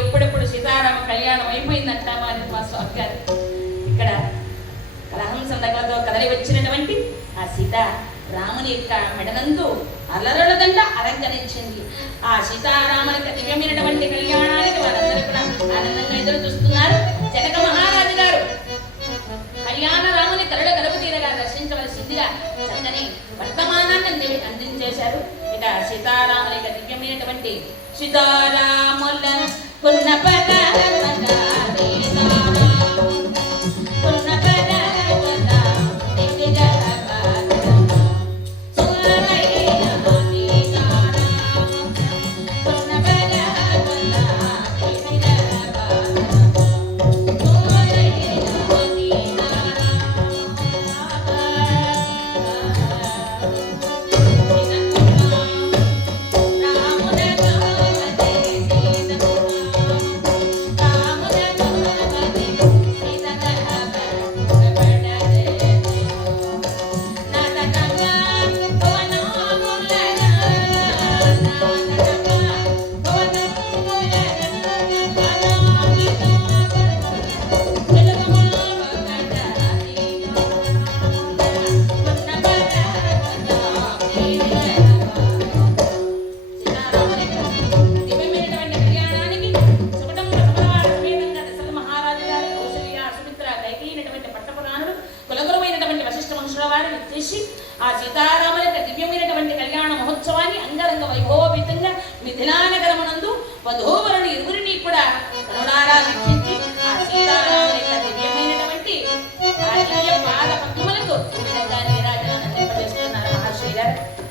ఎప్పుడెప్పుడు సీతారామ కళ్యాణం అయిపోయిందంటామా అని మా స్వామి గారు. ఇక్కడ కలహంస నగలతో కదలి వచ్చినటువంటి ఆ సీత రాముని యొక్క మెడనందు అల్లరలదండ అలంకరించింది. ఆ సీతారాములకు దివ్యమైనటువంటి కళ్యాణానికి వారందరూ కూడా ఆనందంగా ఎదురు చూస్తున్నారు. జనక మహారాజు గారు కళ్యాణ రాముని కరుడ గలుపు తీరగా దర్శించవలసిందిగా చక్కని వర్తమానాన్ని అంది అందించేశారు. ఇక సీతారాముల యొక్క దివ్యమైనటువంటి సీతారాముల Kunnapa శ్రేష్ఠ వంశులవాడిని తెచ్చి ఆ సీతారాముల యొక్క దివ్యమైనటువంటి కళ్యాణ మహోత్సవాన్ని అంగరంగ వైభవోపేతంగా మిథిలానగరమునందు వధూవరుని ఇరువురిని కూడా కరుణారాధించి